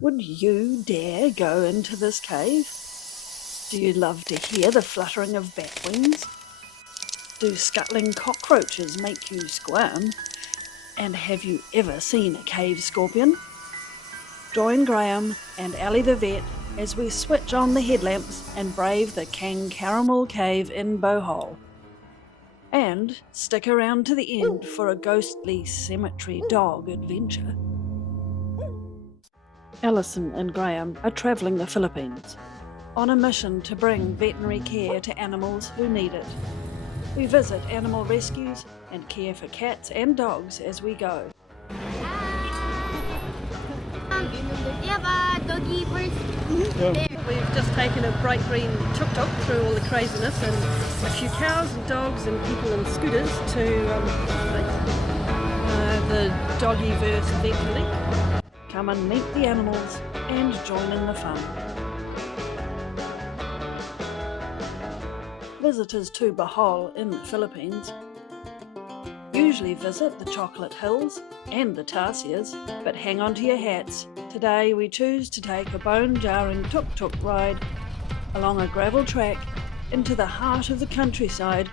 Would you dare go into this cave? Do you love to hear the fluttering of bat wings? Do scuttling cockroaches make you squirm? And have you ever seen a cave scorpion? Join Graham and Ali the vet as we switch on the headlamps and brave the Kangkaramel Cave in Bohol. And stick around to the end for a ghostly cemetery dog adventure. Alison and Graham are travelling the Philippines on a mission to bring veterinary care to animals who need it. We visit animal rescues and care for cats and dogs as we go. Do you have a doggy first? Yeah. We've just taken a bright green TukTuk through all the craziness and a few cows and dogs and people in scooters to the doggy-verse vet clinic. Come and meet the animals and join in the fun. Visitors to Bohol in the Philippines usually visit the Chocolate Hills and the Tarsiers, but hang on to your hats. Today we choose to take a bone-jarring tuk-tuk ride along a gravel track into the heart of the countryside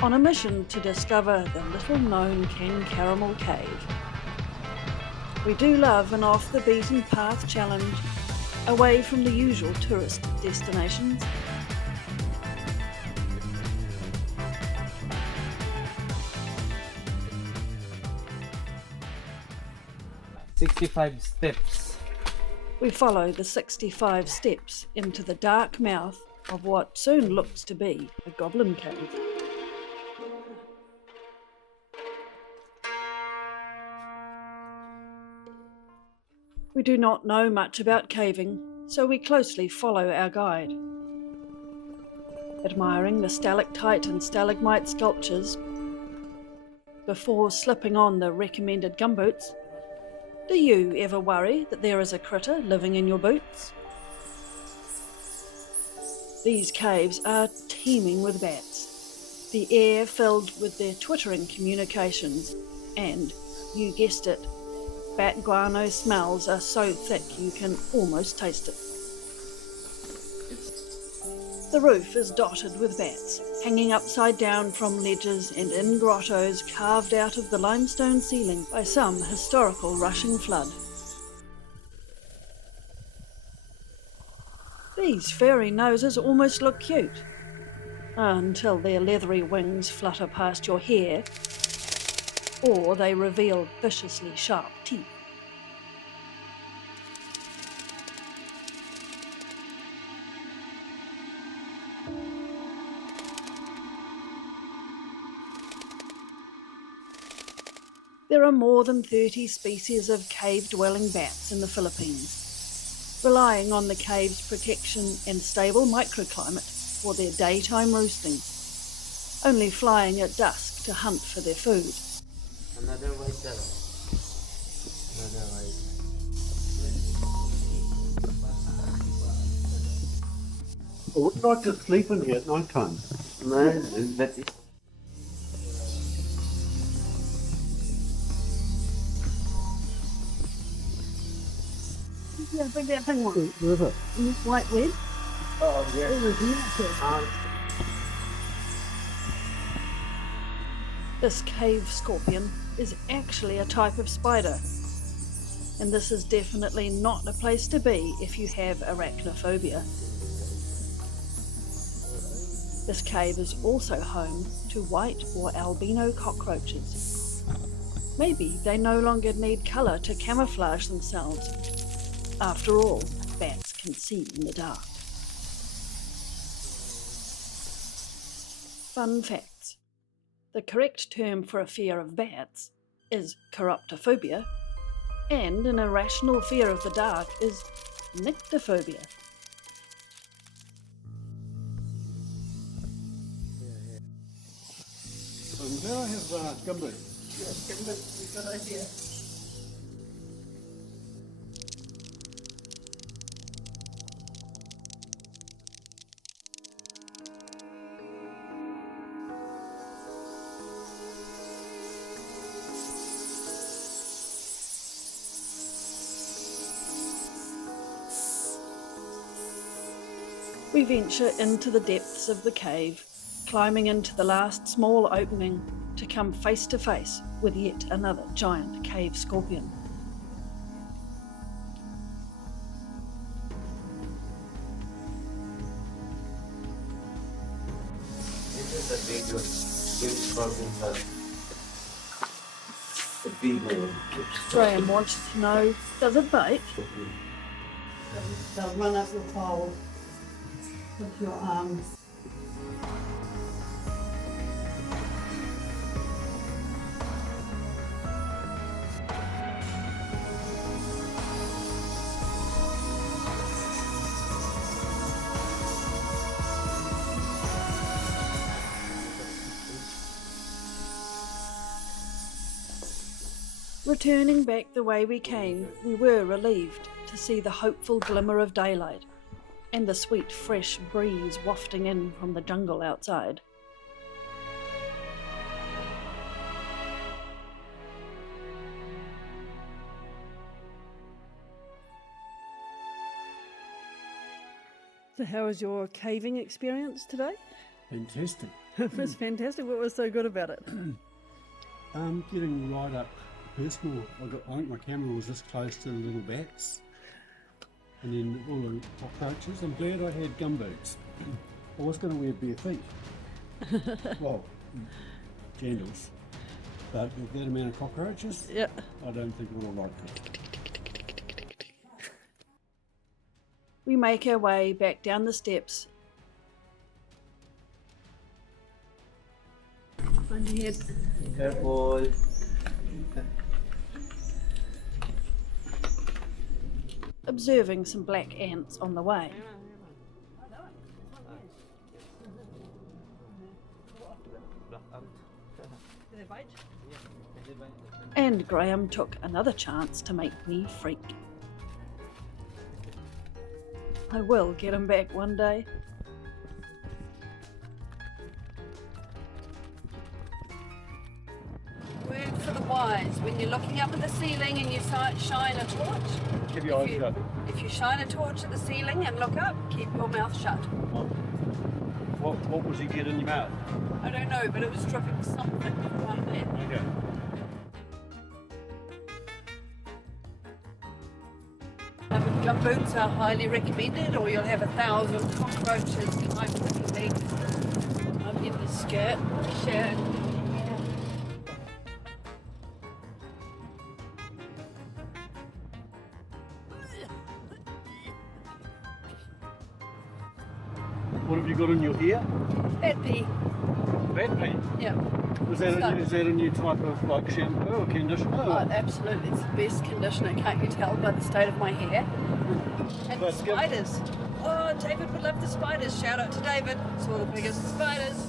on a mission to discover the little-known Kangkaramel Cave. We do love an off-the-beaten-path challenge away from the usual tourist destinations. "65 steps." We follow the 65 steps into the dark mouth of what soon looks to be a goblin cave. We do not know much about caving, so we closely follow our guide. Admiring the stalactite and stalagmite sculptures before slipping on the recommended gumboots. Do you ever worry that there is a critter living in your boots? These caves are teeming with bats, the air filled with their twittering communications, and, you guessed it, bat guano smells are so thick you can almost taste it. The roof is dotted with bats, hanging upside down from ledges and in grottos carved out of the limestone ceiling by some historical rushing flood. These furry noses almost look cute, until their leathery wings flutter past your hair, or they reveal viciously sharp teeth. There are more than 30 species of cave-dwelling bats in the Philippines, relying on the cave's protection and stable microclimate for their daytime roosting, only flying at dusk to hunt for their food. Another white dog. Another white. I would like to sleep in here at night time. No, that's it. Yeah, bring that thing on. Where is it? White web. Oh, yeah. This cave scorpion is actually a type of spider, and this is definitely not a place to be if you have arachnophobia. This cave is also home to white or albino cockroaches. Maybe they no longer need colour to camouflage themselves. After all, bats can see in the dark. Fun facts. The correct term for a fear of bats is chiroptophobia, and an irrational fear of the dark is nyctophobia. May I have gumbo? Yes, good idea. We venture into the depths of the cave, climbing into the last small opening to come face to face with yet another giant cave scorpion. This is the big one. Big scorpion first. The big one. Graham wants to know, does it bite? They'll run up your pole with your arms. Returning back the way we came, we were relieved to see the hopeful glimmer of daylight and the sweet fresh breeze wafting in from the jungle outside. So how was your caving experience today? Fantastic. It was fantastic. What was so good about it? Getting right up personal. I think my camera was this close to the little bats. And then all the cockroaches. I'm glad I had gumboots. I was going to wear bare feet. Well, sandals. But with that amount of cockroaches, Yeah. I don't think I would have liked it. We make our way back down the steps. On your head. Careful. Observing some black ants on the way. And Graham took another chance to make me freak. I will get him back one day. Word for the wise, when you're looking up at the ceiling and you shine a torch, Keep your eyes shut. if you shine a torch at the ceiling and look up, keep your mouth shut. What was he getting in your mouth? I don't know, but it was dripping something from there. Okay. Gumboots are highly recommended, or you'll have 1,000 cockroaches climbing up your legs. I'm in the skirt, shirt. What have you got in your ear? Bat pee. Bat pee. Yeah. Is that a new type of like shampoo or conditioner? Oh, absolutely. It's the best conditioner, can't you tell by the state of my hair? And the That's good. spiders. Oh, David would love the spiders. Shout out to David. Saw the biggest spiders.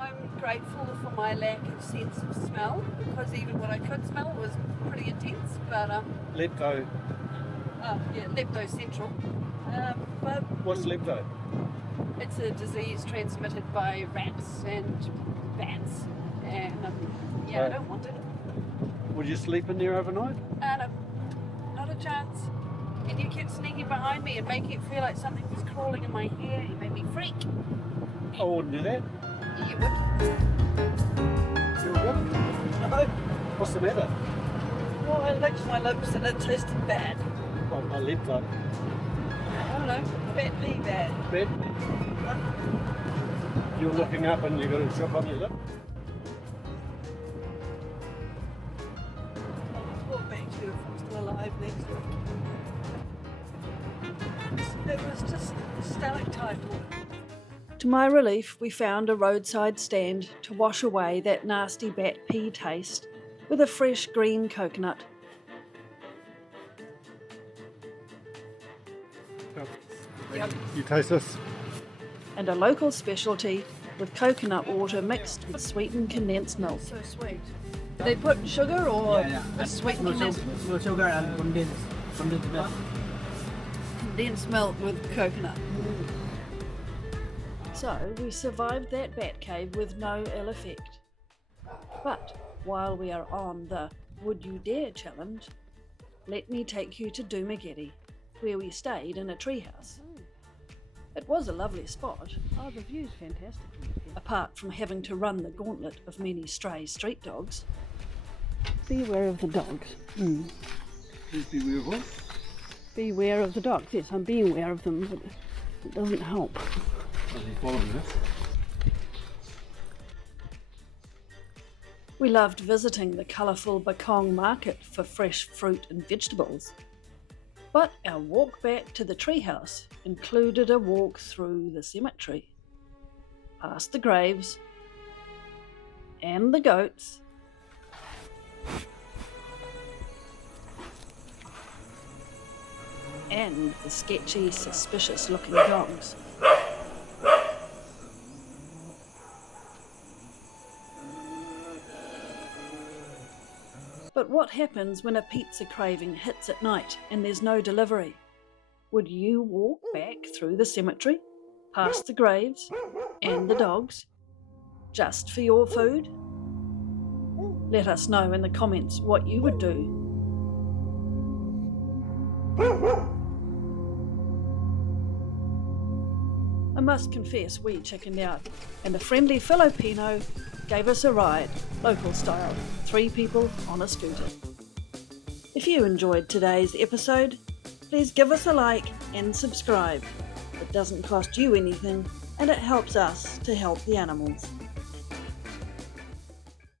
I'm grateful for my lack of sense of smell, because even what I could smell was pretty intense. But Lepto. lepto central. But What's lepto? it's a disease transmitted by rats and bats, and I don't want it. Would you sleep in there overnight? Not a chance. And you kept sneaking behind me and making it feel like something was crawling in my hair. You made me freak. I wouldn't do that. You would. You would? No. What's the matter? Well, I licked my lips and it tasted bad. Oh, my lepto. I don't know. Bat pee bad. Bad. You're looking up and you've got a drop on your lip. I'll report back to you if I'm still alive next week. It was just stalactite water. To my relief, we found a roadside stand to wash away that nasty bat pee taste with a fresh green coconut. Yep. You taste this? And a local specialty with coconut water mixed with sweetened condensed milk. So sweet. They put sugar or a sweet condensed No sugar and condensed milk. Condensed milk with coconut. So we survived that bat cave with no ill effect. But while we are on the Would You Dare challenge, let me take you to Dumaguete, where we stayed in a treehouse. It was a lovely spot, Oh, the view's fantastic. apart from having to run the gauntlet of many stray street dogs. Beware of the dogs. Please be aware of what? Beware of the dogs. Yes, I'm being aware of them, but it doesn't help. Are you following this? We loved visiting the colourful Bakong market for fresh fruit and vegetables. But our walk back to the treehouse included a walk through the cemetery, past the graves and the goats, and the sketchy, suspicious-looking dogs. But what happens when a pizza craving hits at night and there's no delivery? Would you walk back through the cemetery, past the graves and the dogs, just for your food? Let us know in the comments what you would do. I must confess we chickened out, and a friendly Filipino gave us a ride, local style, 3 people on a scooter. If you enjoyed today's episode, please give us a like and subscribe. It doesn't cost you anything, and it helps us to help the animals.